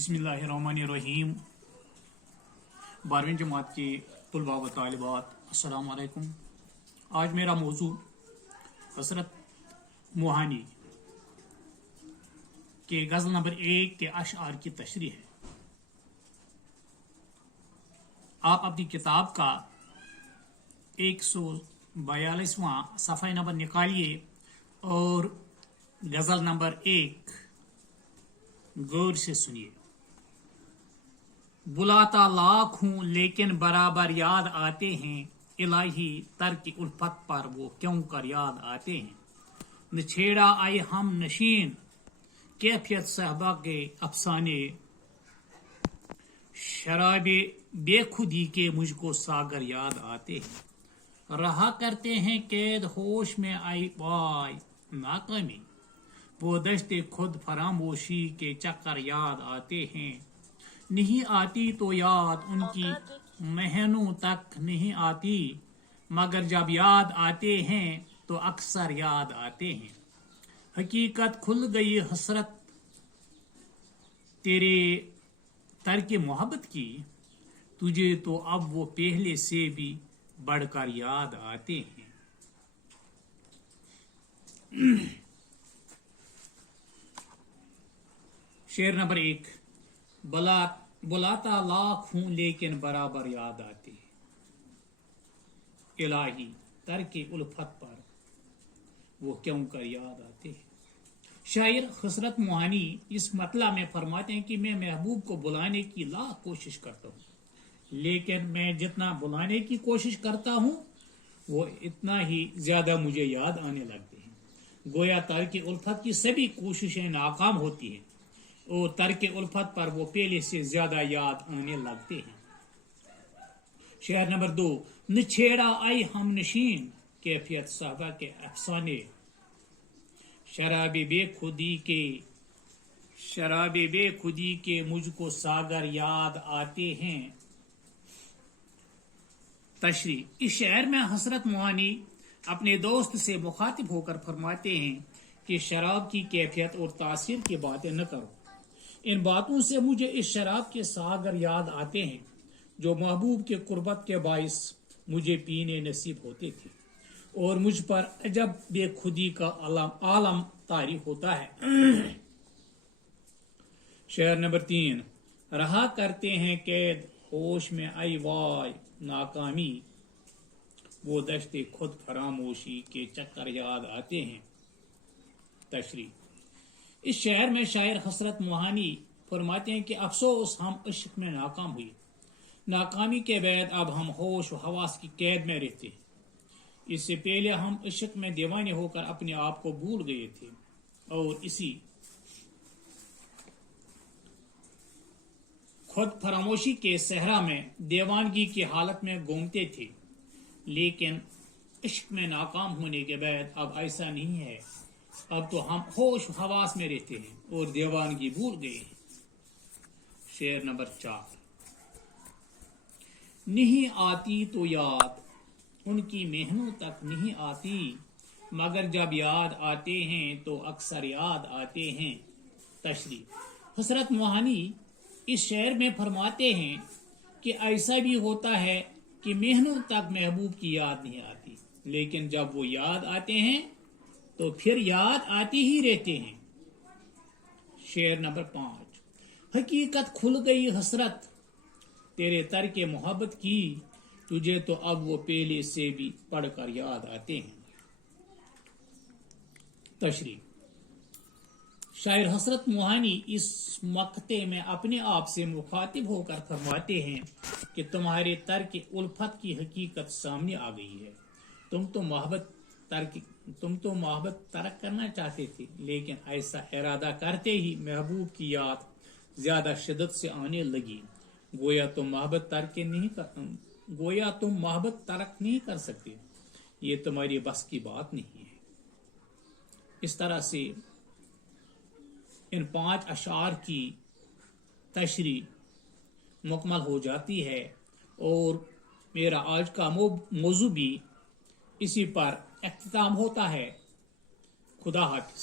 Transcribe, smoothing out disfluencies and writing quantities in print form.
बिस्मिल्लाहिर्रहमानिर्रहीम। 12वीं जमात के तलबा व तालिबात, अस्सलाम वालेकुम। आज मेरा मौजू हसरत मोहानी के गज़ल नंबर 1 के अशआर की तशरीह है। आप अपनी किताब का 142वां सफ़ा नंबर निकालिए और गज़ल नंबर 1 गौर से सुनिए। बुलाता लाख हूं लेकिन बराबर याद आते हैं, इलाही तर्क उल्फत पर वो क्यों कर याद आते हैं। नछेड़ा आए हम नशीन कैफियत सहबा के अफसाने, शराबे बेखुदी के मुझको सागर याद आते हैं। रहा करते हैं कैद होश में आई पाई नाकामी, वो दश्ते खुद फरामोशी के चक्कर याद आते हैं। नहीं आती तो याद उनकी महनों तक नहीं आती, मगर जब याद आते हैं तो अक्सर याद आते हैं। हकीकत खुल गई हसरत तेरे तर्क मोहब्बत की, तुझे तो अब वो पहले से भी बढ़कर याद आते हैं। शेर नंबर 1। बुलाता लाख हूं लेकिन बराबर याद आते हैं, इलाही तर्क उल्फत पर वो क्यों कर याद आते हैं। शायर हसरत मोहानी इस मतला में फरमाते हैं कि मैं महबूब को बुलाने की लाख कोशिश करता हूँ, लेकिन मैं जितना बुलाने की कोशिश करता हूँ वो इतना ही ज्यादा मुझे याद आने लगते हैं। गोया तर्क उल्फत की सभी कोशिशें नाकाम होती हैं और तर्क उल्फत पर वो पहले से ज्यादा याद आने लगते हैं। शेर नंबर 2। नछेड़ा आई हम नशीन कैफियत साहबा के अफसाने, शराबे बेखुदी के मुझको सागर याद आते हैं। तशरीह। इस शेर में हसरत मोहानी अपने दोस्त से मुखातिब होकर फरमाते हैं कि शराब की कैफियत और तासीर की बातें न करो। इन बातों से मुझे इस शराब के सागर याद आते हैं जो महबूब के कुर्बत के बाइस मुझे पीने नसीब होते थे, और मुझ पर अजब बेखुदी का आलम तारी होता है। शेर नंबर 3। रहा करते हैं कैद होश में आई वाय नाकामी, वो दश्ते खुद फरामोशी के चक्कर याद आते हैं। तशरीह। इस शेर में शायर हसरत मोहानी फरमाते हैं कि अफसोस हम इश्क में नाकाम हुए। नाकामी के बाद अब हम होश व हवास की कैद में रहते हैं। इससे पहले हम इश्क में दीवाने होकर अपने आप को भूल गए थे और इसी खुद फरामोशी के सहरा में दीवानगी की हालत में घूमते थे, लेकिन इश्क में नाकाम होने के बाद अब ऐसा नहीं है। अब तो हम होश हवास में रहते हैं और दीवानगी भूल गए हैं। शेर नंबर 4। नहीं आती तो याद उनकी मेहनों तक नहीं आती, मगर जब याद आते हैं तो अक्सर याद आते हैं। तशरीह। हसरत मोहानी इस शेर में फरमाते हैं कि ऐसा भी होता है कि मेहनों तक महबूब की याद नहीं आती, लेकिन जब वो याद आते हैं तो फिर याद आती ही रहते हैं। शेर नंबर 5। हकीकत खुल गई हसरत तेरे तर्क मोहब्बत की, तुझे तो अब वो पहले से भी पढ़कर याद आते हैं। तशरीह। शायर हसरत मोहानी इस मकते में अपने आप से मुखातिब होकर फरमाते हैं कि तुम्हारे तर्क उल्फत की हकीकत सामने आ गई है। तुम तो मोहब्बत तर्क करना चाहते थे, लेकिन ऐसा इरादा करते ही महबूब की याद ज्यादा शिद्दत से आने लगी। गोया तुम मोहब्बत तर्क नहीं कर सकते, ये तुम्हारी बस की बात नहीं है। इस तरह से इन 5 अशार की तशरीह मुकम्मल हो जाती है और मेरा आज का मौजू भी इसी पर इख्तिताम होता है। खुदा हाफिज।